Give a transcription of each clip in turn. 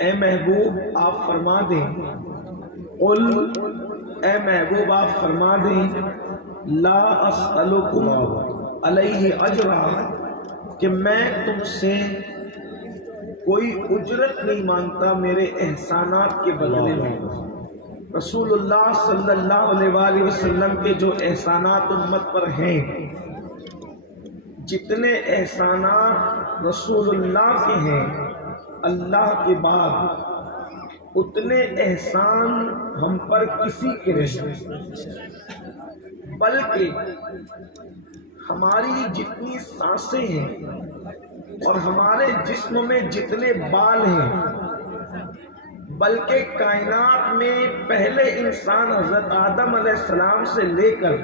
اے محبوب آپ فرما دیں، قل اے محبوب آپ فرما دیں، لا اسألکم علیہ اجرا، کہ میں تم سے کوئی اجرت نہیں مانگتا میرے احسانات کے بدلے میں۔ رسول اللہ صلی اللہ علیہ وآلہ وسلم کے جو احسانات امت پر ہیں، جتنے احسانات رسول اللہ کے ہیں اللہ کے بعد، اتنے احسان ہم پر کسی کے نہیں، بلکہ ہماری جتنی سانسیں ہیں اور ہمارے جسم میں جتنے بال ہیں، بلکہ کائنات میں پہلے انسان حضرت آدم علیہ السلام سے لے کر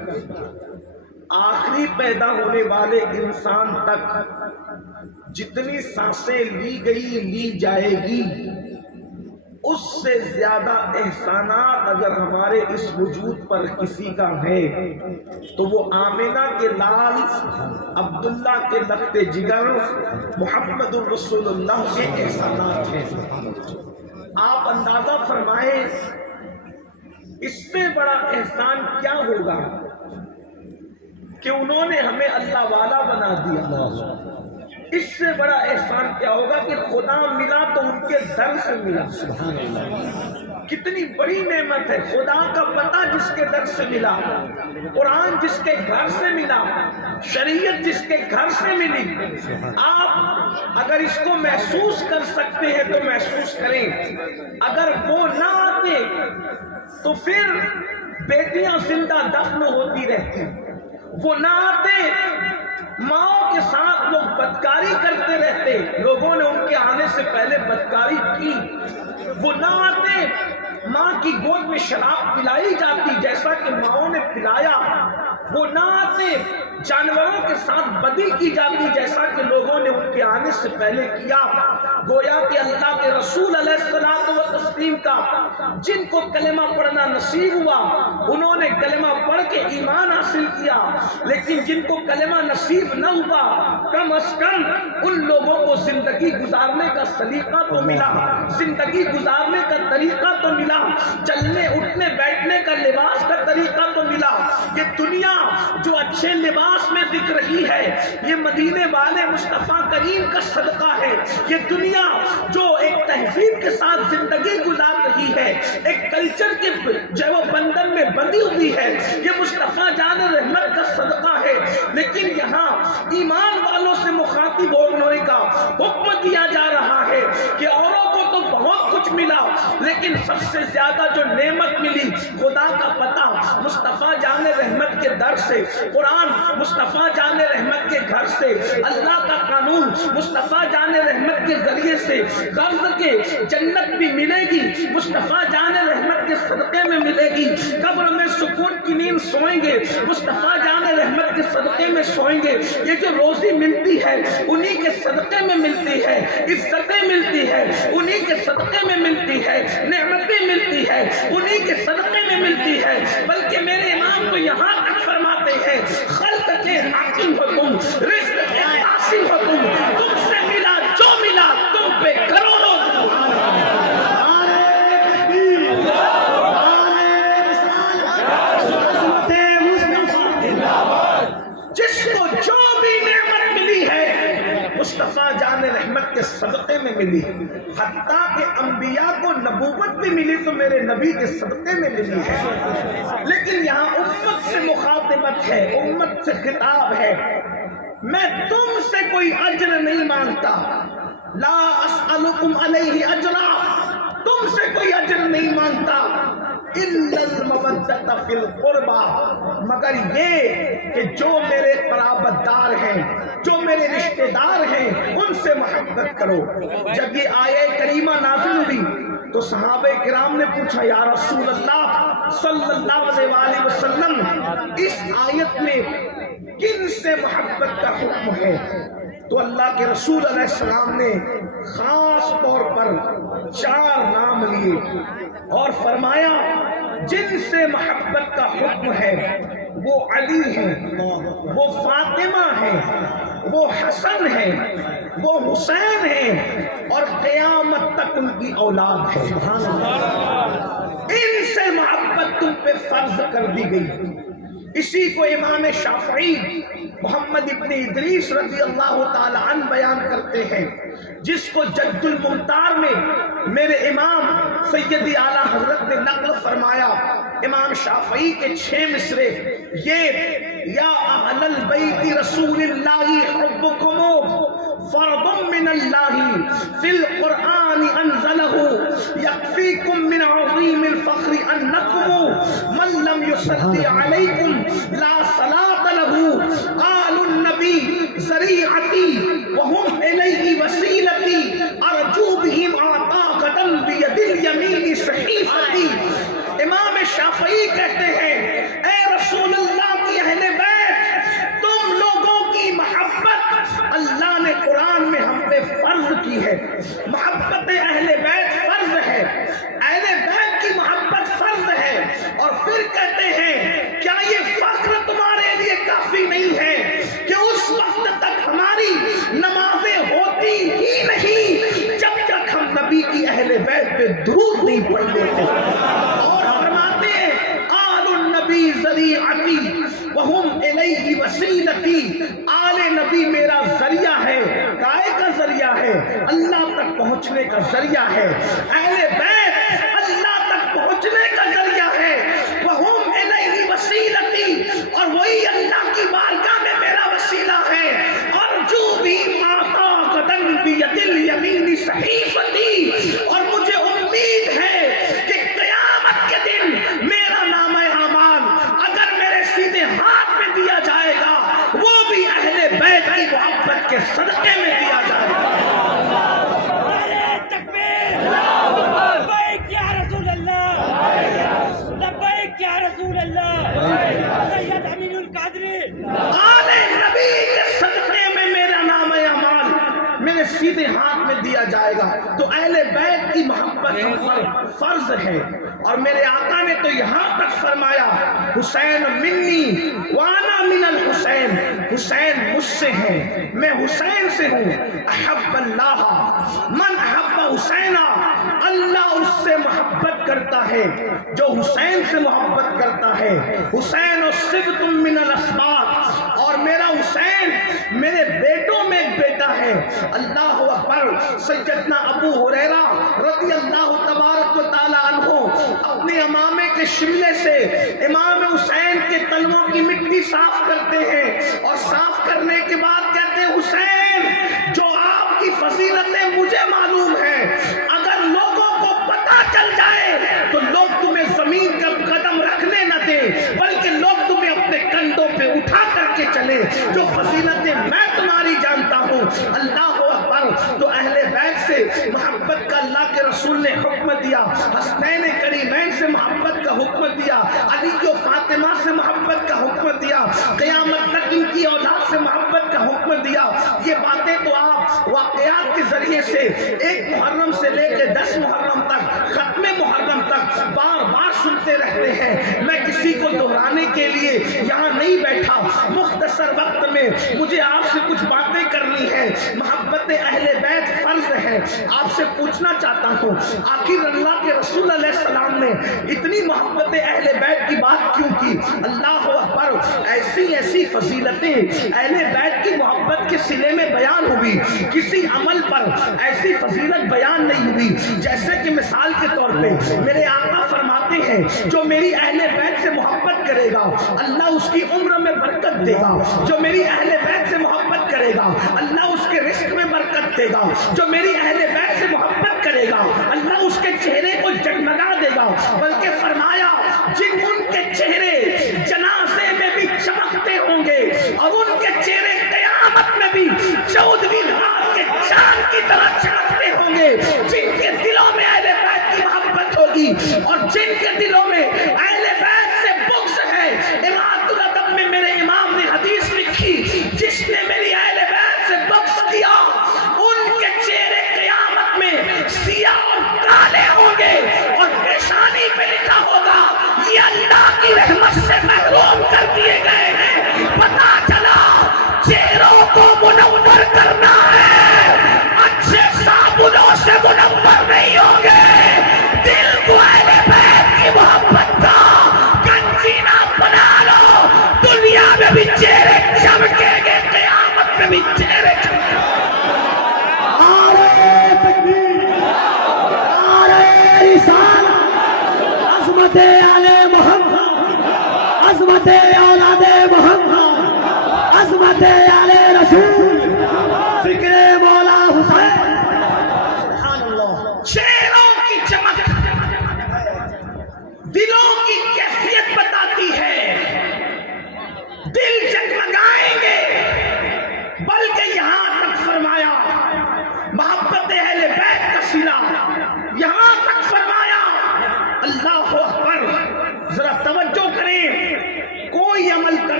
آخری پیدا ہونے والے انسان تک جتنی سانسیں لی گئی لی جائے گی، اس سے زیادہ احسانات اگر ہمارے اس وجود پر کسی کا ہے تو وہ آمنہ کے لال عبداللہ کے لخت جگر محمد الرسول اللہ کے احسانات ہیں۔ آپ اندازہ فرمائیں اس سے بڑا احسان کیا ہوگا کہ انہوں نے ہمیں اللہ والا بنا دیا۔ اس سے بڑا احسان کیا ہوگا کہ خدا ملا تو ان کے در سے ملا۔ سبحان اللہ، کتنی بڑی نعمت ہے۔ خدا کا پتہ جس کے در سے ملا، قرآن جس کے گھر سے ملا، شریعت جس کے گھر سے ملی۔ آپ اگر اس کو محسوس کر سکتے ہیں تو محسوس کریں، اگر وہ نہ آتے تو پھر بیٹیاں زندہ دفن ہوتی رہتی، وہ نہ آتے ماؤں کے ساتھ لوگ بدکاری کرتے رہتے، لوگوں نے ان کے آنے سے پہلے بدکاری کی، وہ نہ آتے ماں کی گود میں شراب پلائی جاتی جیسا کہ ماؤں نے پلایا، وہ نہ آتے جانوروں کے ساتھ بدی کی جاتی جیسا کہ لوگوں نے ان کے آنے سے پہلے کیا۔ گویا کہ اللہ کے رسول علیہ الصلوۃ والتسلیم کا جن کو کلمہ پڑھنا نصیب ہوا انہوں نے کلمہ پڑھ کے ایمان حاصل کیا، لیکن جن کو کلمہ نصیب نہ ہوا کم از کم ان لوگوں کو زندگی گزارنے کا سلیقہ تو ملا، زندگی گزارنے کا طریقہ تو ملا، چلنے اٹھنے بیٹھنے کا لباس کا طریقہ تو ملا۔ یہ دنیا جو اچھے لباس میں دکھ رہی ہے یہ مدینے والے مصطفیٰ کریم کا صدقہ ہے۔ یہ دنیا جو ایک تہذیب کے ساتھ زندگی گزار رہی ہے، ایک کلچر کے جو وہ بندن میں بندھی ہوئی ہے، یہ مصطفیٰ جان رحمت کا صدقہ ہے۔ لیکن یہاں ایمان والوں سے مخاطب ہونے کا حکم دیا جا رہا ہے کہ اوروں کو تو بہت کچھ ملا لیکن سب سے زیادہ جو نعمت ملی خدا کا پتہ مصطفیٰ جان رحمت کے در سے، قرآن مصطفیٰ جان رحمت کے گھر سے، اللہ کا قانون مصطفیٰ جان رحمت کے ذریعے سے، غرض کے جنت بھی ملے گی مصطفیٰ جان رحمت کے صدقے میں ملے گی، قبر میں سکون کی نیند سوئیں گے مصطفیٰ جان رحمت کے صدقے میں سوئیں گے، یہ جو روزی ملتی ہے انہی کے صدقے میں ملتی ہے، عزتیں ملتی ہے انہی کے صدقے میں ملتی ہے، نعمتیں ملتی ہے انہی کے صدقے میں ملتی ہے۔ بلکہ میرے امام تو یہاں تک فرماتے ہیں خلق کے حاکم ہو تم، رزق کے قاسم ہو تم سے ملا جو ملا تم پہ کروڑوں۔ جس کو جو بھی نعمت ملی ہے مصطفیٰ جان رحمت کے صدقے میں ملی، حتیٰ کہ انبیاء کو نبوت بھی ملی تو میرے نبی کے صدقے میں ملی ہے۔ لیکن یہاں امت سے مخاطبت ہے، امت سے خطاب ہے، میں تم سے کوئی اجر نہیں مانگتا، لا اسألکم علیہ اجرا، تم سے کوئی اجر نہیں مانگتا، الا المودۃ فی القربى، مگر یہ کہ جو میرے قرابت دار ہیں، جو میرے رشتہ دار ہیں ان سے محبت کرو۔ جب یہ آیہ کریمہ نازل ہوئی تو صحابہ کرام نے پوچھا یا رسول اللہ صلی اللہ علیہ وآلہ وسلم اس آیت میں کن سے محبت کا حکم ہے؟ تو اللہ کے رسول علیہ السلام نے خاص طور پر 4 نام لیے اور فرمایا جن سے محبت کا حکم ہے وہ علی ہیں، وہ فاطمہ ہیں، وہ حسن ہے، وہ حسین ہے، اور قیامت تک ان کی اولاد ہے۔ ان سے محبت تم پہ فرض کر دی گئی۔ اسی کو امام شافعی محمد ابن ادریس رضی اللہ تعالی عنہ بیان کرتے ہیں، جس کو جد المختار میں میرے امام سیدی اعلیٰ حضرت نے نقل فرمایا۔ امام شافعی کے 6 مصرے یہ: یا اہل البیت رسول اللہ حبکم فرض من اللہ فی القرآن انزلہ یکفیکم من عظیم الفخر انکم من لم یصلی علیکم لا صلاة لہ آل النبی ذریعتی وہم الیہ وسیلتی ارجو بہم عطاقتا بید الیمین صحیفتی۔ امام شافعی کہتے ہیں اے رسول اللہ کی اہل بیت، تم لوگوں کی محبت اللہ نے قرآن میں ہم پہ فرض کی ہے۔ محبت اہل بیت فرض ہے، اہل بیت کی محبت فرض ہے۔ اور پھر کہتے ہیں کیا یہ فخر تمہارے لیے کافی نہیں ہے کہ اس وقت تک ہماری نمازیں ہوتی ہی نہیں جب تک ہم نبی کی اہل بیت پہ درود نہیں پڑھ لیتے؟ اور فرماتے ہیں آل النبی ذریعتی وہم الیہ وسیلتی، آل نبی میرا ذریعہ ہے۔ کائے کا ذریعہ ہے؟ اللہ تک پہنچنے کا ذریعہ ہے۔ اہل بیت اللہ تک پہنچنے کا ذریعہ ہے۔ وہم الیہ وسیلتی، اور وہی اللہ کی بارگاہ میں میرا وسیلہ ہے۔ ارجو بہم عطاقتا بید الیمین صحیفتی، اور مجھے امید ہے کہ قیامت کے دن میرا نام اعمال اگر میرے سیدھے ہاتھ میں دیا جائے گا، وہ بھی اہل بیت کی محبت کے صدقے میں دیا جائے گا۔ لبیک یا رسول اللہ، لبیک یا رسول اللہ، سید امین القادری۔ آل نبی کے صدقے میں میرا نام اعمال میرے سیدھے ہاتھ میں دیا جائے گا۔ تو اہل بیت کی محبت فرض ہے۔ اور میرے آقا نے تو یہاں تک فرمایا حسین منی وانا من الحسین، حسین مجھ سے ہے، میں حسین سے ہوں۔ احب اللہ من احب حسینا، اللہ اس سے محبت کرتا ہے جو حسین سے محبت کرتا ہے۔ حسین صبت من الاسباط، اور میرا حسین میرے بیٹوں میں ایک بیٹا ہے۔ اللہ اکبر۔ سیدنا ابو ہریرہ رضی اللہ تبارک و تعالی عنہ اپنے امامے کے شملے سے امام حسین کے تلووں کی مٹی صاف کرتے ہیں، اور صاف کرنے کے بعد کہتے ہیں حسین جو آپ کی فضیلتیں مجھے معلوم ہیں، اگر لوگوں کو پتہ چل جائے تو لوگ تمہیں زمین کا قدم رکھنے نہ دیں، بلکہ لوگ تمہیں اپنے کندھوں پہ اٹھا کر کے چلے، جو فضیلتیں میں تمہاری جانتا ہوں۔ اللہ اکبر۔ تو اہل بیت سے محبت کا اللہ کے رسول نے حکم دیا، حسنین کریمین سے محبت کا حکم دیا، علی و فاطمہ سے محبت کا حکم دیا، قیامت تک ان کی اولاد سے محبت کا حکم دیا۔ یہ باتیں تو آپ واقعات کے ذریعے سے 1 محرم سے لے کے 10 محرم تک، ختم محرم تک بار بار سنتے رہتے ہیں۔ میں کسی کو دہرانے کے لیے یہاں نہیں بیٹھا، مختصر وقت میں مجھے آپ سے کچھ باتیں کرنی ہے۔ محبت اہل بیت فرض ہے۔ آپ سے پوچھنا چاہتا ہوں آخر اللہ کے رسول علیہ السلام نے اتنی محبت اہل بیت کی بات کیوں کی؟ اللہ اکبر۔ ایسی ایسی فضیلتیں اہل بیت کی محبت کے صلے میں بیان ہوئی، کسی عمل پر ایسی فضیلت بیان نہیں ہوئی۔ جیسے کہ مثال کے طور پہ میرے آقا فرماتے ہیں جو میری اہل بیت سے محبت کرے گا اللہ اس کی عمر میں برکت دے گا، جو میری اہل بیت سے محبت کرے گا اللہ اس کے رزق میں برکت دے گا، جو میری اہل بیت سے محبت کرے گا اللہ اس کے چہرے کو جگمگا دے گا۔ بلکہ فرمایا جن ان کے چہرے جنازے میں بھی چمکتے ہوں گے اور ان کے چہرے قیامت میں بھی 14ویں رات کے چاند کی طرح چمکتے ہوں گے، جن کے دلوں میں اہل بیت کی محبت ہوگی اور جن کے دلوں میں اہل بیت سے بغض ہے۔ امارت الادب میں میرے امام نے حدیث لکھی، جس نے میری اہل بیت سے بغض کیا ان کے چہرے قیامت میں سیاہ اور کالے ہوں گے، اور پیشانی پہ لکھا ہوگا یہ اللہ کی رحمت سے محروم کر دیے گئے ہیں۔ پتہ چلا چہروں کو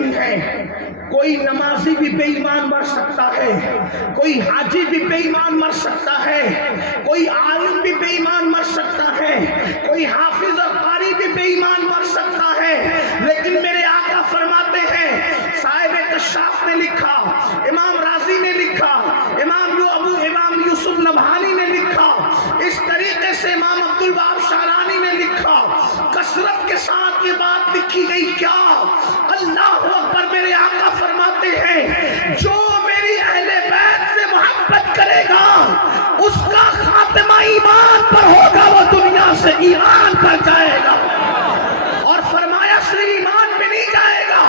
نہیں ہے. کوئی نمازی بھی بے ایمان مر سکتا ہے, کوئی حاجی بھی بے ایمان مر سکتا ہے, کوئی عالم بھی بے ایمان مر سکتا ہے, کوئی حافظ اور قاری بھی بے ایمان مر سکتا ہے. لیکن میرے آقا فرماتے ہیں, صاحب کشاف نے لکھا, امام رازی نے لکھا, امام یوسف نبہانی نے لکھا, اس طریقے سے امام عبدالوہاب شعرانی نے لکھا, کثرت کے ساتھ یہ بات لکھی گئی. کیا اللہ اکبر, میرے آقا فرماتے ہیں جو میری اہل بیت سے محبت کرے گا اس کا خاتمہ ایمان پر ہوگا, وہ دنیا سے ایمان پر جائے گا. اور فرمایا صرف ایمان پہ نہیں جائے گا,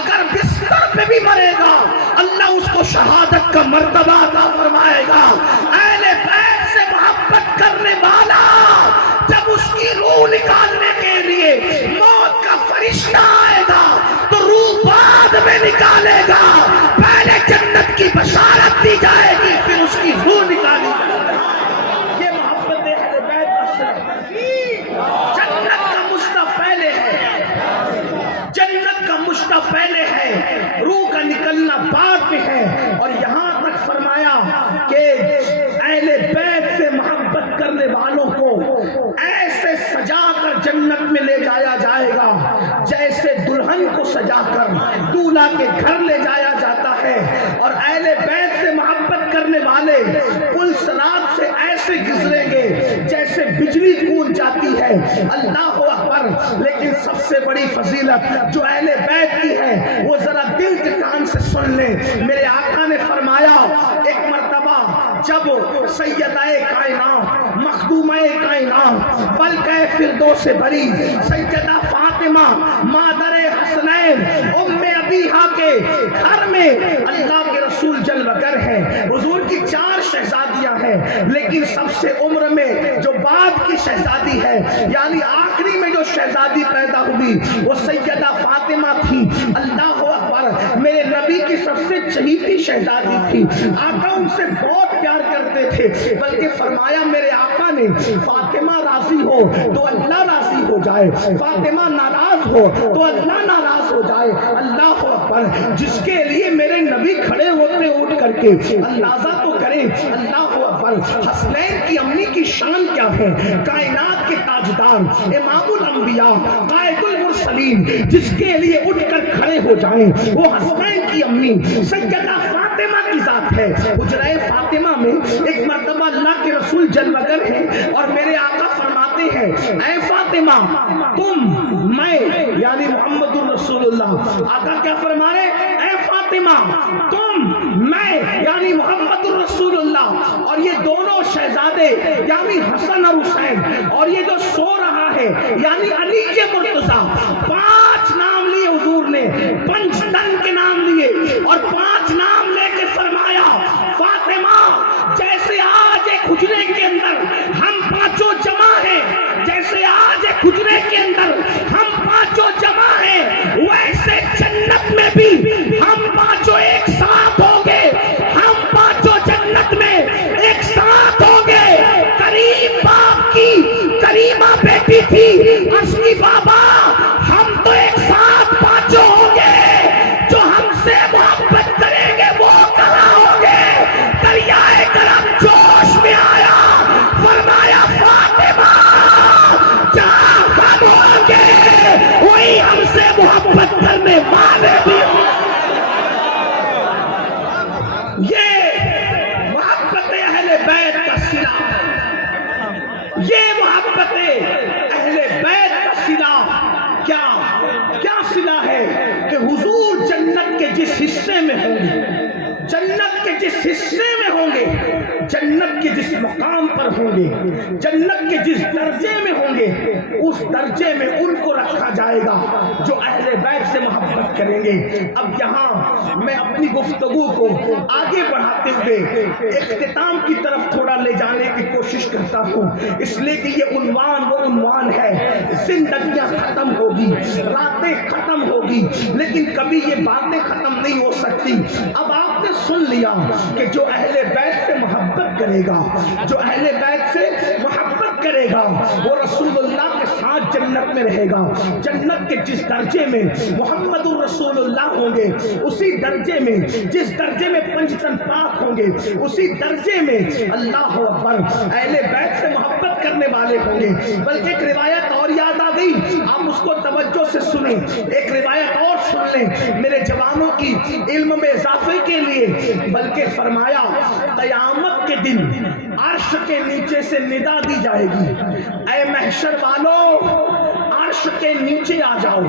اگر بستر پہ بھی مرے گا اللہ اس کو شہادت کا مرتبہ عطا فرمائے گا. اہل بیت سے محبت کرنے والا جب اس کی روح نکالنے کے لیے موت کا فرشتہ آئے گا تو روح بعد میں نکالے گا, پہلے جنت کی بشارت دی جائے گی پھر اس کی روح نکالی جائے گی. یہ محبت اہل بیت کا سر, جنت کا مشتاق پہلے ہے, جنت کا مشتاق پہلے ہے, روح کا نکلنا بعد میں ہے. اور یہاں تک فرمایا کہ اہل بیت سے محبت کرنے والوں کو ایسے سجا کر جنت میں لے جایا جائے گا جیسے دلہن کو سجا کر دولہا کے گھر لے جایا جاتا ہے. اور اہل بیت سے محبت کرنے والے پل صراط سے ایسے گزریں گے جیسے بجلی کود جاتی ہے. اللہ اکبر. لیکن سب سے بڑی فضیلت جو اہل بیت کی ہے وہ ذرا دل کے کان سے سن لیں. میرے آقا نے فرمایا ایک مرتبہ جب سیدہ کائنات, مخدومہ کائنات, بلکہ فردوس بری سیدہ فاطمہ مادر حسنین ام ابیہا کے گھر میں اللہ کے رسول جلوہ گر ہے. حضور کی 4 شہزادیاں ہیں, لیکن سب سے عمر میں جو بعد کی شہزادی ہے یعنی آخری میں جو شہزادی پیدا ہوئی وہ سیدہ فاطمہ تھی. اللہ اکبر. میرے نبی کی سب سے چہیتی شہزادی تھی. آقا ان سے بہت پیار کرتے تھے, بلکہ فرمایا میرے آقا نے فاطمہ راضی ہو تو اللہ راضی ہو جائے, فاطمہ ناراض ہو تو اللہ ناراض ہو جائے. اللہ اکبر. جس کے لیے میرے نبی کھڑے ہوتے اٹھ کر کے اندازہ تو کریں. اللہ اکبر. حسنین کی امی کی شان کیا ہے, کائنات کے تاجدار, امام الانبیاء, قائد المرسلین, جس کے لیے اٹھ کر کھڑے ہو جائیں وہ حسنین کی امی سیدہ فاطمہ کی ذات ہے. حجرہ فاطمہ میں ایک مرتبہ اللہ کے رسول جلوہ گر ہیں اور میرے آقا فرماتے ہیں اے فاطمہ تم میں یعنی محمد الرسول اللہ. آقا کیا فرما رہے, اے فاطمہ تم میں یعنی محمد الرسول اللہ. اور یہ دونوں شہزادے یعنی حسن اور حسین اور یہ جو سو رہا ہے یعنی علی کے مرتضیٰ, 5 نام لیے حضور نے, 5 تن کے نام لیے اور 5 نام لے کے فرمایا فاطمہ جیسے آج ایک حجرے کے اندر ہم 5 جمع ہیں, جیسے آج ایک حجرے کے اندر ہم 5 جمع ہیں, ویسے جنت میں بھی ہم 5 ایک ساتھ ہوں گے, ہم 5 جنت میں ایک ساتھ ہوں گے. کریم باپ کی کریمہ بیٹی تھی, اصلی بابا ہم تو ایک ساتھ 5 ہوں گے, جو ہم سے محبت کریں گے وہ کہاں ہوں گے. دریائے کرم جوش میں آیا, فرمایا فاطمہ جہاں ہم ہوں گے وہی ہم سے محبت کرنے والے بھی ہوں. یہ محبت اہل بیت کا صلہ, یہ محبت اہل بیت کا صلہ کیا صلہ ہے کہ حضور جنت کے جس حصے میں ہوں گے, جنت کے جس حصے میں ہوں گے, جنت کے جس مقام پر ہوں گے, جنت کے جس درجے میں ہوں گے, اس درجے میں ان کو رکھا جائے گا جو اہل بیت سے محبت کریں گے. اب یہاں میں اپنی گفتگو کو آگے بڑھاتے ہوئے اختتام کی طرف تھوڑا لے جانے کی کوشش کرتا ہوں, اس لیے کہ یہ عنوان وہ عنوان ہے, زندگیاں ختم ہوگی, راتیں ختم ہوگی, لیکن کبھی یہ باتیں ختم نہیں ہو سکتی. اب آپ نے سن لیا کہ جو اہل بیت سے محبت کرے گا, جو اہل بیت سے محبت کرے گا وہ رسول اللہ کے ساتھ جنت میں رہے گا. جنت کے جس درجے میں محمد الرسول اللہ ہوں گے, اسی درجے میں جس درجے میں پنجتن پاک ہوں گے, اسی درجے میں اللہ اکبر اہل بیت سے محبت کرنے والے ہوں گے. بلکہ ایک روایت اور یاد آ گئی, آپ اس کو توجہ سے سنیں. ایک روایت اور سن لیں میرے جوانوں کی علم میں اضافے کے لیے. بلکہ فرمایا قیامت کے دن عرش کے نیچے سے ندا دی جائے گی, اے محشر والوں عرش کے نیچے آ جاؤ.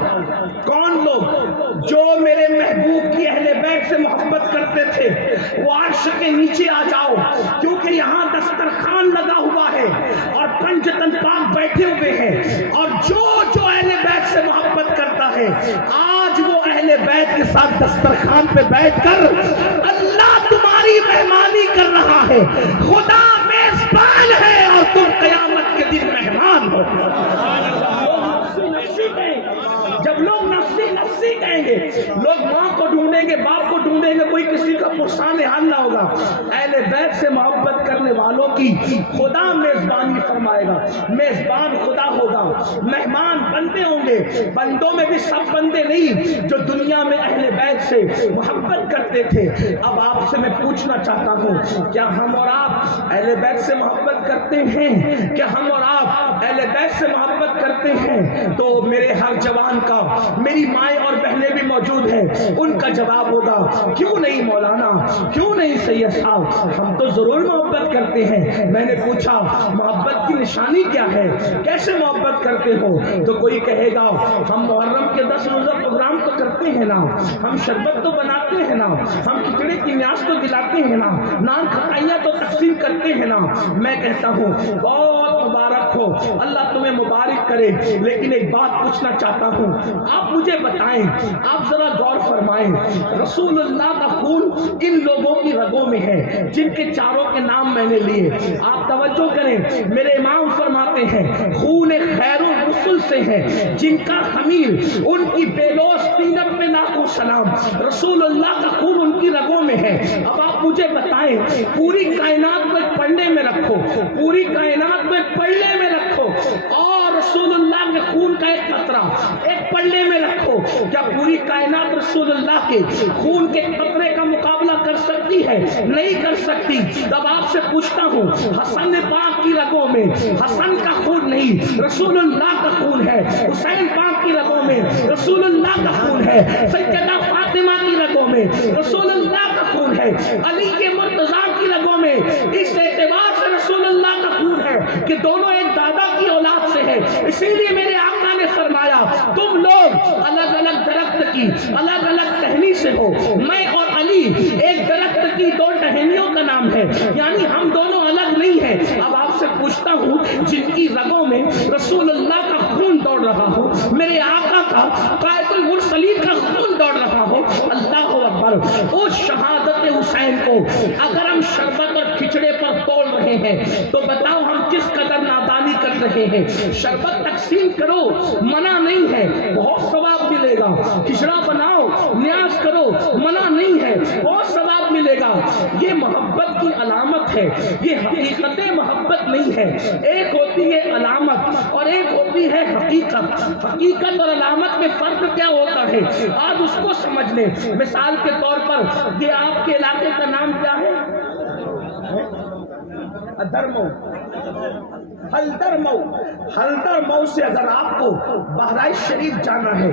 کون لوگ؟ جو میرے محبوب کی اہل بیت سے محبت کرتے تھے, وہ عرش کے نیچے آ جاؤ, کیونکہ یہاں دسترخوان لگا ہوا ہے اور پنجتن پاک بیٹھے ہوئے ہیں. اور جو اہل بیت سے محبت کرتا ہے, آج وہ اہل بیت کے ساتھ دسترخوان پہ بیٹھ کر اللہ تمہاری مہمانی کر رہا ہے. خدا میزبان ہے اور تم قیامت کے دن مہمان ہو. جب لوگ نفسی نفسی کہیں گے, لوگ ماں کو ڈھونڈیں گے, باپ کو ڈھونڈیں گے, کوئی کسی کا پرسان حال نہ ہوگا. اہل بیت سے محبت کرنے والوں کی خدا میزبانی فرمائے گا. میزبان خدا ہوگا, مہمان بندے ہوں گے. بندوں میں بھی سب بندے نہیں جو دنیا میں اہل بیت سے محبت کرتے تھے. اب آپ سے میں پوچھنا چاہتا ہوں, کیا ہم اور آپ اہل بیت سے محبت کرتے ہیں؟ کیا ہم اور آپ اہل بیت سے محبت کرتے ہیں؟ تو میرے ہر جوان کا, میری مائیں اور بہنیں بھی موجود ہیں, ان کا جواب ہوگا کیوں نہیں مولانا, کیوں نہیں سید صاحب, ہم تو ضرور محبت کرتے ہیں. میں نے پوچھا محبت کی نشانی کیا ہے, کیسے محبت کرتے ہو؟ تو کوئی کہے گا ہم محرم کے 10 روزہ پروگرام تو کرتے ہیں نا, ہم شربت تو بناتے ہیں نا, ہم کھچڑی کی نیاز تو دلاتے ہیں نا, نان کھٹائیاں تو تقسیم کرتے ہیں نا. میں کہتا ہوں بہت مبارک ہو, اللہ تمہیں مبارک کرے. لیکن ایک بات پوچھنا چاہتا ہوں, آپ مجھے بتائیں, آپ ذرا غور فرمائیں, رسول اللہ کا خون ان لوگوں کی رگوں میں ہے جن کے چاروں کے نام میں نے لیے. آپ توجہ کریں, میرے امام فرماتے ہیں خون خیر الرسل سے ہے جن کا خمیر ان کی بیلوس تینت میں لاکھوں سلام. رسول اللہ کا خون ان کی رگوں میں ہے. اب آپ مجھے بتائیں, پوری کائنات کو ایک پنڈے میں رکھو, پوری کائنات کو ایک پلڑے میں رکھو, اور رسول اللہ کے خون کا ایک قطرہ ایک پلڑے میں رکھو, کیا پوری کائنات رسول اللہ کے خون کے قطرے کا مقابلہ کر سکتی ہے؟ نہیں کر سکتی. تب آپ سے پوچھتا ہوں, حسن پاک کی رگوں میں حسن کا خون نہیں, رسول اللہ کا خون ہے. حسین پاک کی رگوں میں رسول اللہ کا خون ہے. سیدہ فاطمہ کی رگوں میں رسول اللہ کا خون ہے. علی کے مرتضیٰ کی رگوں میں اس اعتبار سے رسول اللہ کا خون ہے کہ دونوں ایک دادا کی اولاد سے ہے. اسی لیے میرے آقا نے فرمایا تم لوگ الگ الگ درخت کی الگ الگ ٹہنی سے ہو, میں اور علی ایک درخت کی 2 ٹہنیوں کا نام ہے, یعنی ہم دونوں الگ نہیں ہیں. اب آپ سے پوچھتا ہوں, جن کی رگوں میں رسول اللہ کا خون دوڑ رہا ہو, میرے آقا کا قائد المرسلین کا خون دوڑ رہا ہو, اللہ اکبر, اس شہادت حسین کو اگر ہم شربت اور کھچڑے پر توڑ رہے ہیں تو بتاؤ ہم کس قدر نادانی کر رہے ہیں. شربت تقسیم کرو, منع نہیں ہے, بہت ثواب ملے گا. کھچڑا بناؤ, نیاز کرو, منع نہیں ہے, بہت ثواب ملے گا. یہ محبت کی علامت ہے, یہ حقیقت محبت نہیں ہے. ایک ہوتی ہے علامت اور ایک ہوتی ہے حقیقت. حقیقت اور علامت میں فرق کیا ہوتا ہے آج اس کو سمجھ لیں. مثال کے طور پر یہ آپ کے علاقے کا نام کیا ہے؟ حلدر مئو سے اگر آپ کو بہرائچ شریف جانا ہے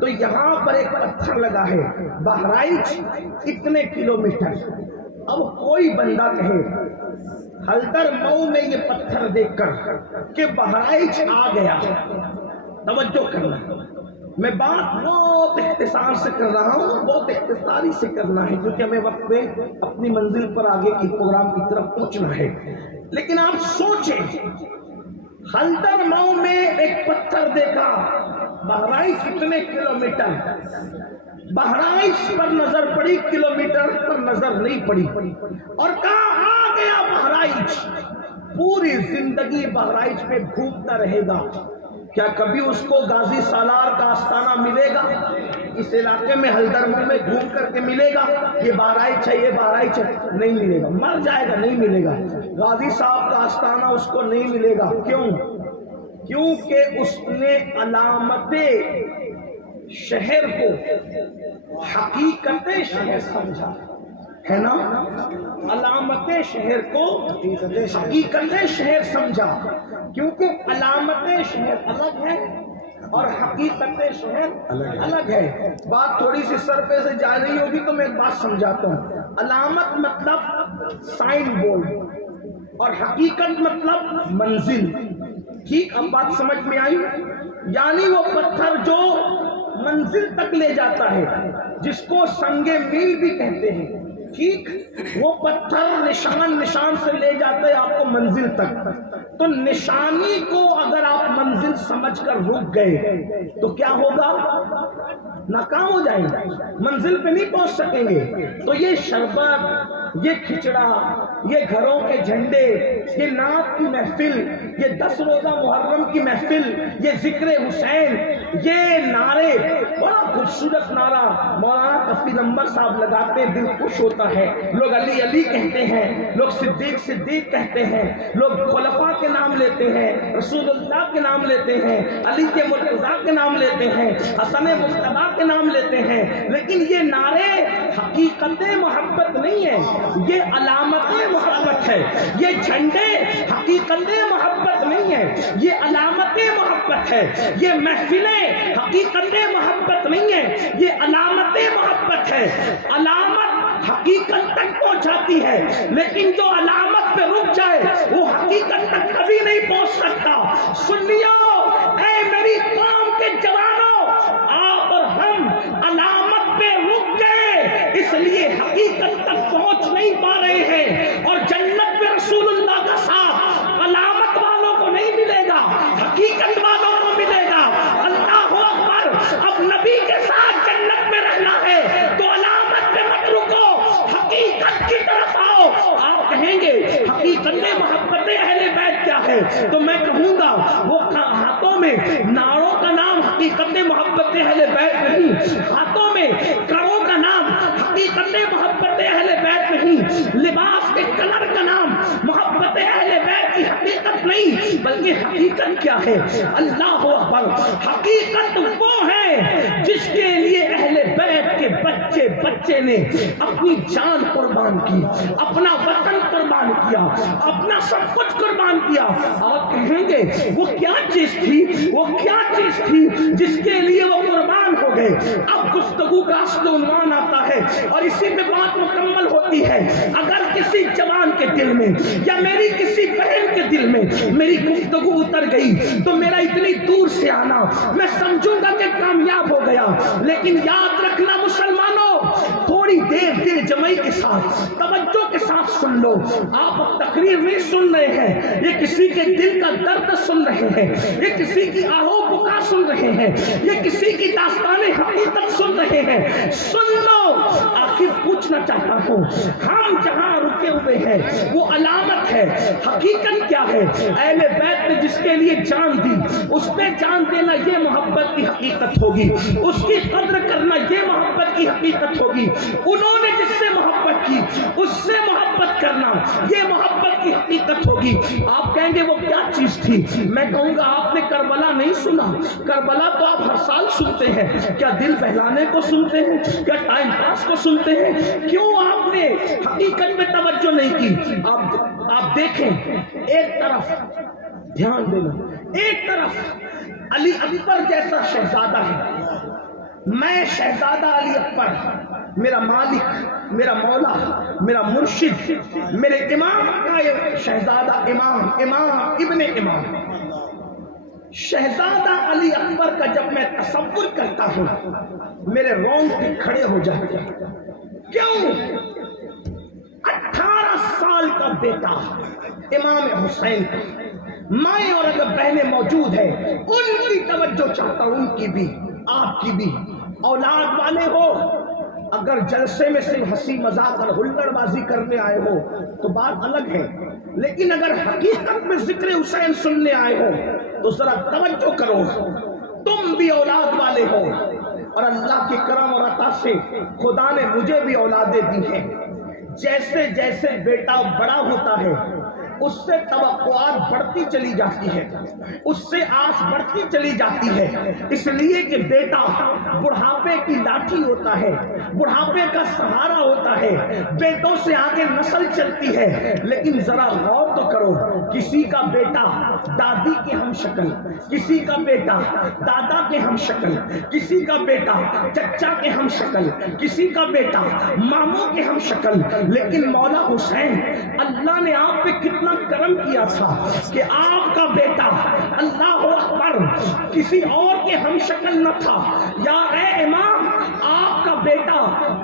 تو یہاں پر ایک پتھر لگا ہے, بہرائچ اتنے کلومیٹر. اب کوئی بندہ کہے حلدر مئو میں یہ پتھر دیکھ کر کہ بہرائچ آ گیا, توجہ کرنا, میں بات بہت اختصار سے کر رہا ہوں, بہت اختصاری سے کرنا ہے کیونکہ ہمیں وقت پہ اپنی منزل پر آگے کی پروگرام کی طرف پہنچنا ہے. لیکن آپ سوچیں, حلدر مئو میں ایک پتھر دیکھا, بہرائچ کتنے کلومیٹر, بہرائچ پر نظر پڑی, کلومیٹر پر نظر نہیں پڑی, اور کہاں آ گیا بہرائچ. پوری زندگی بہرائچ میں گھومتا رہے گا, کیا کبھی اس کو غازی سالار کا آستانہ ملے گا؟ اس علاقے میں حلدرمی میں گھوم کر کے ملے گا یہ بہرائچ ہے، یہ بہرائچ ہے؟ نہیں ملے گا، مر جائے گا، نہیں ملے گا۔ غازی صاحب کا آستانہ اس کو نہیں ملے گا۔ کیوں؟ کیونکہ اس نے علامت شہر کو حقیقت شہر سمجھا ہے نا، علامت شہر کو حقیقت شہر سمجھا، کیونکہ علامت شہر الگ ہے اور حقیقت شہر الگ ہے۔ بات تھوڑی سی سر پہ سے جا رہی ہوگی تو میں ایک بات سمجھاتا ہوں۔ علامت مطلب سائن بورڈ اور حقیقت مطلب منزل۔ ٹھیک، اب بات سمجھ میں آئی؟ یعنی وہ پتھر جو منزل تک لے جاتا ہے، جس کو سنگ میل بھی کہتے ہیں، ٹھیک، وہ پتھر نشان سے لے جاتے ہیں آپ کو منزل تک۔ تو نشانی کو اگر آپ منزل سمجھ کر رک گئے تو کیا ہوگا؟ ناکام ہو جائیں گے، منزل پہ نہیں پہنچ سکیں گے۔ تو یہ شربت، یہ کھچڑا، یہ گھروں کے جھنڈے، یہ نعت کی محفل، یہ 10 روزہ محرم کی محفل، یہ ذکر حسین، یہ نعرے، بڑا خوبصورت نعرہ مولانا کفی نمبر صاحب لگاتے ہیں، دل خوش ہوتا ہے۔ لوگ علی علی کہتے ہیں، لوگ صدیق صدیق کہتے ہیں، لوگ خلفاء کے نام لیتے ہیں، رسول اللہ کے نام لیتے ہیں، علی کے مرتضیٰ کے نام لیتے ہیں، حسن مجتبیٰ کے نام لیتے ہیں، لیکن یہ نعرے حقیقت محبت نہیں ہے، یہ علامت محبت ہے۔ یہ جھنڈے حقیقت محبت نہیں ہے، یہ علامت محبت ہے۔ یہ محفلیں حقیقت محبت نہیں ہے، یہ علامت محبت ہے۔ علامت حقیقت تک پہنچاتی ہے، لیکن جو علامت پہ رک جائے وہ حقیقت تک کبھی نہیں پہنچ سکتا۔ سنیو، اے میری قوم کے جوانوں، آپ اور ہم علامت پہ رک گئے، اس لیے حقیقت تک پہنچ نہیں پا رہے ہیں، اور جنت میں رسول اللہ کا ساتھ علامت والوں کو نہیں ملے گا، حقیقت والوں کو ملے گا۔ اللہ اکبر! اب نبی کے ساتھ جنت میں رہنا ہے تو علامت پہ مت رکو، حقیقت کی طرف آؤ۔ آپ کہیں گے حقیقت محبت اہل بیت کیا ہے؟ تو میں کہوں گا وہ ہاتھوں میں ناروں کا نام حقیقت محبت اہل بیت نہیں، ہاتھوں میں کروں کا نام حقیقت محبت اہل بیت نہیں، لباس کے کلر کا نام محبت اہل بیت کی حقیقت نہیں، بلکہ حقیقت کیا ہے؟ اللہ اکبر! حقیقت وہ ہے جس کے لیے اہل بیت کے بچے بچے نے اپنی جان قربان کی، اپنا وطن قربان کیا، اپنا سب کچھ قربان کیا۔ آپ کہیں گے وہ کیا چیز تھی؟ وہ کیا چیز تھی جس کے لیے وہ قربان ہو گئے؟ اب گفتگو کا اصل عنوان آتا ہے اور اسی پہ بات مکمل ہوتی ہے۔ اگر کسی جوان کے دل میں یا میری کسی بہن کے دل میں میری گفتگو اتر گئی تو میرا اتنی دور سے آنا میں سمجھوں گا کہ کامیاب ہو گیا، لیکن یاد رکھنا مسلمانوں، تھوڑی دیر دل جمعی کے ساتھ توجہ کے ساتھ سن لو۔ آپ اب تقریر نہیں سن رہے ہیں، یہ کسی کے دل کا درد سن رہے ہیں، یہ کسی کی آہو بکا سن رہے ہیں، یہ کسی کی داستان حقیقت سن رہے ہیں۔ سن لو، آخر پوچھنا چاہتا ہوں، ہم جہاں رکے ہوئے ہیں وہ علامت ہے، حقیقت کیا ہے؟ اہل بیت نے جس کے لیے جان دی، اس پہ جان دینا یہ محبت کی حقیقت ہوگی، اس کی قدر کرنا یہ محبت کی حقیقت ہوگی۔ انہوں نے جس سے محبت کی اس سے محبت کرنا یہ محبت کی حقیقت ہوگی۔ آپ کہیں گے وہ کیا چیز تھی؟ میں کہوں گا آپ نے کربلا نہیں سنا، کربلا تو آپ ہر سال سنتے ہیں، کیا دل بہلانے کو سنتے ہیں؟ کیا ٹائم پاس کو سنتے ہیں؟ کیوں آپ نے حقیقت میں توجہ نہیں کی؟ آپ دیکھیں، ایک طرف دھیان دینا، ایک طرف علی اکبر جیسا شہزادہ ہے، میں شہزادہ علی اکبر، میرا مالک، میرا مولا، میرا مرشد، میرے امام کا یہ شہزادہ، امام ابن امام شہزادہ علی اکبر کا جب میں تصور کرتا ہوں میرے رونگٹے کھڑے ہو جاتے ہیں۔ کیوں؟ 18 سال کا بیٹا امام حسین کا، مائیں اور اگر بہنیں موجود ہیں ان کی توجہ چاہتا ہوں، ان کی بھی، آپ کی بھی، اولاد والے ہو اگر جلسے میں صرف ہنسی مذاق اور ہلڑ بازی کرنے آئے ہو تو بات الگ ہے، لیکن اگر حقیقت میں ذکر حسین سننے آئے ہو تو ذرا توجہ کرو، تم بھی اولاد والے ہو اور اللہ کے کرم اور عطا سے خدا نے مجھے بھی اولادیں دی ہیں۔ جیسے جیسے بیٹا بڑا ہوتا ہے اس سے توقعات بڑھتی چلی جاتی ہے، اس سے آس بڑھتی چلی جاتی ہے، اس لیے کہ بیٹا بڑھاپے کی لاٹھی ہوتا ہے، بڑھاپے کا سہارا ہوتا ہے، بیٹوں سے آگے نسل چلتی ہے۔ لیکن ذرا غور تو کرو، کسی کا بیٹا دادی کے ہم شکل، کسی کا بیٹا دادا کے ہم شکل، کسی کا بیٹا چچا کے ہم شکل، کسی کا بیٹا ماموں کے ہم شکل، لیکن مولا حسین اللہ نے آپ پہ کتنا کرم کیا تھا کہ آپ کا بیٹا اللہ اکبر کسی اور کے ہم شکل نہ تھا۔ یا اے امام، آپ کا بیٹا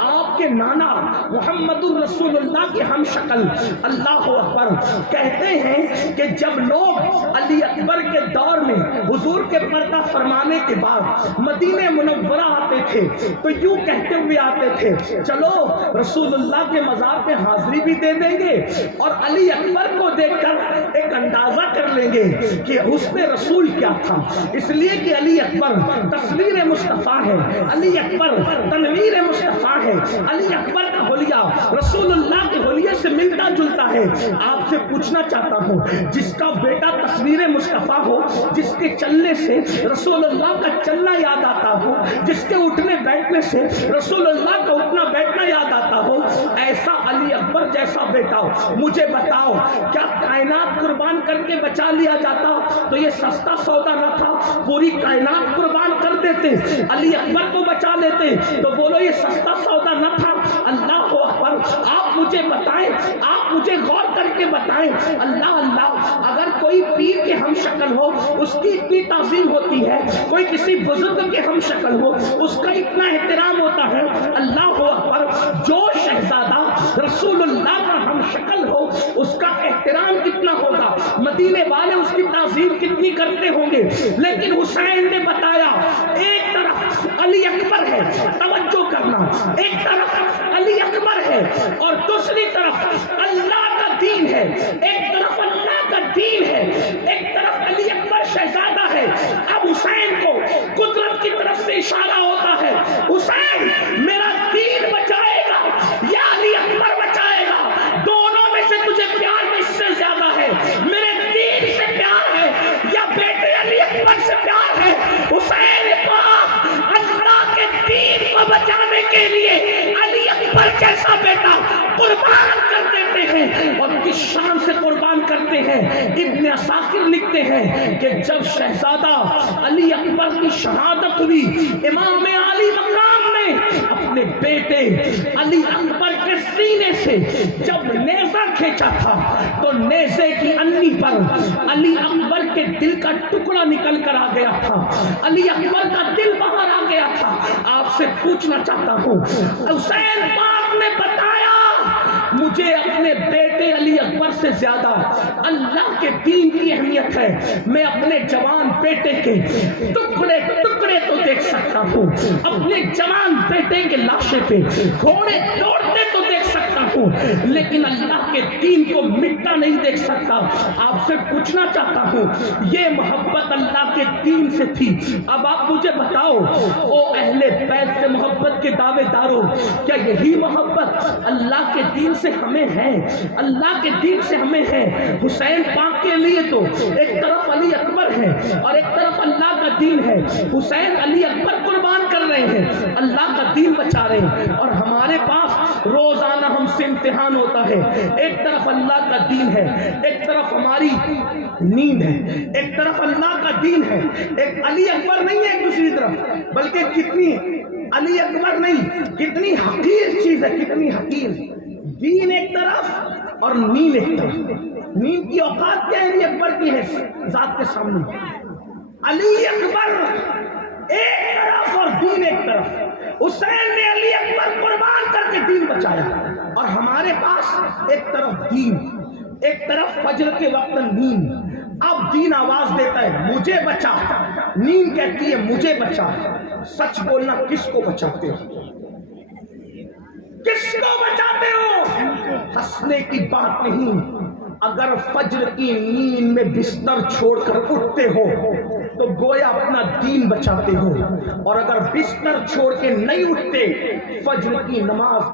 آپ کے نانا محمد الرسول اللہ کے ہم شکل۔ اللہ اکبر۔ کہتے ہیں کہ جب لوگ علی اکبر کے دور میں حضور کے پردہ فرمانے کے بعد مدینہ منورہ آتے تھے تو یوں کہتے ہوئے آتے تھے، چلو رسول اللہ کے مزار پہ حاضری بھی دے دیں گے اور علی اکبر کو دیکھ کر ایک اندازہ کر لیں گے کہ حسن رسول کیا تھا۔ اس لیے کہ علی اکبر تصویر مصطفیٰ ہے، علی اکبر تنویر مصطفیٰ ہے، علی اکبر کا حلیہ رسول اللہ کے حلیے سے ملتا جلتا ہے۔ آپ سے پوچھنا چاہتا ہوں، جس کا بیٹا تصویر مصطفیٰ ہو، جس کے چلنے سے رسول اللہ کا چلنا یاد آتا ہو، جس کے اٹھنے بیٹھنے سے رسول اللہ کا اٹھنا بیٹھنا یاد آتا ہو، ایسا علی اکبر جیسا بیٹا مجھے بتاؤ کیا کائنات قربان کر کے بچا لیا جاتا تو یہ سستا سودا نہ تھا؟ پوری کائنات قربان کر دیتے، علی اکبر کو بچا لیتے، تو بولو یہ سستا سودا نہ تھا؟ اللہ اکبر۔ آپ مجھے بتائیں، آپ مجھے غور کر کے بتائیں، اللہ اللہ، اگر کوئی پیر کے ہم شکل ہو اس کی اتنی تعظیم ہوتی ہے، کوئی کسی بزرگ کے ہم شکل ہو اس کا اتنا احترام ہوتا ہے، اللہ اکبر۔ جو شہزادہ رسول اللہ کا ہم شکل ہو اس کا احترام کتنا ہوگا، مدینے والے اس کی تعظیم کتنی کرتے ہوں گے۔ لیکن حسین نے بتایا، ایک طرف علی اکبر ہے، توجہ کرنا، ایک طرف علی اکبر ہے اور دوسری طرف اللہ کا دین ہے، ایک طرف اللہ کا دین ہے، ایک طرف علی اکبر شہزادہ ہے۔ اب حسین کو قدرت کی طرف سے اشارہ ہوتا ہے، حسین میرا دین بچائے گا یا علی اکبر بچائے گا؟ دونوں میں سے تجھے پیار کس سے زیادہ ہے؟ میرے دین سے پیار ہے یا بیٹے علی اکبر سے پیار ہے؟ حسین پاک اللہ کے دین کو بچانے کے لیے علی اکبر جیسا بیٹا قربان کر دیتے ہیں اور کس شان سے قربان کرتے ہیں۔ ابن عساکر لکھتے ہیں کہ جب شہزادہ علی اکبر کی شہادت ہوئی، امام علی مقام نے اپنے بیٹے علی اکبر کے سینے سے جب نیزہ کھینچا تھا تو نیزے کی انی پر علی اکبر کے دل کا ٹکڑا نکل کر آ گیا تھا، علی اکبر کا دل باہر آ گیا تھا۔ آپ سے پوچھنا چاہتا ہوں، حسین پاک نے بتایا مجھے اپنے بیٹے علی اکبر سے زیادہ اللہ کے دین کی اہمیت ہے، میں اپنے جوان بیٹے کے ٹکڑے ٹکڑے تو دیکھ سکتا ہوں، اپنے جوان بیٹے کے لاشے پہ گھوڑے دوڑتے تو دیکھ سکتا ہوں، لیکن اللہ کے دین کو مٹا نہیں دیکھ سکتا۔ آپ سے پوچھنا چاہتا ہوں، یہ محبت اللہ کے دین سے تھی۔ اب آپ مجھے بتاؤ، او اہل بیت سے محبت کے دعوے داروں، کیا یہی محبت اللہ کے دین سے ہمیں ہے؟ اللہ کے دین سے ہمیں ہے۔ حسین پاک کے لیے تو ایک طرف علی اکبر ہے اور ایک طرف اللہ کا دین ہے۔ حسین علی اکبر قربان کر رہے ہیں، اللہ کا دین بچا رہے ہیں، اور ہمارے پاس روزانہ ہم سے امتحان ہوتا ہے۔ ایک طرف اللہ کا دین ہے، ایک طرف ہماری نیند ہے، ایک طرف اللہ کا دین ہے، ایک علی اکبر نہیں ہے ایک دوسری طرف، بلکہ کتنی علی اکبر نہیں، کتنی حقیر چیز ہے، کتنی حقیر۔ دین ایک طرف اور نیند ایک طرف۔ نیند کی اوقات کیا ہے علی اکبر کی ہے ذات کے سامنے؟ علی اکبر ایک طرف اور دین ایک طرف۔ حسین نے علی اکبر قربان کر کے دین بچایا، اور ہمارے پاس ایک طرف دین، ایک طرف فجر کے وقت نیند۔ اب دین آواز دیتا ہے مجھے بچا، نیند کہتی ہے مجھے بچا۔ سچ بولنا کس کو بچاتے ہو؟ کس کو بچاتے ہو؟ ہنسنے کی بات نہیں، اگر فجر کی نیند میں بستر چھوڑ کر اٹھتے ہو تو گویا اپنا دین بچاتے ہو، اور اگر بستر چھوڑ کے نہیں اٹھتے فجر کی نماز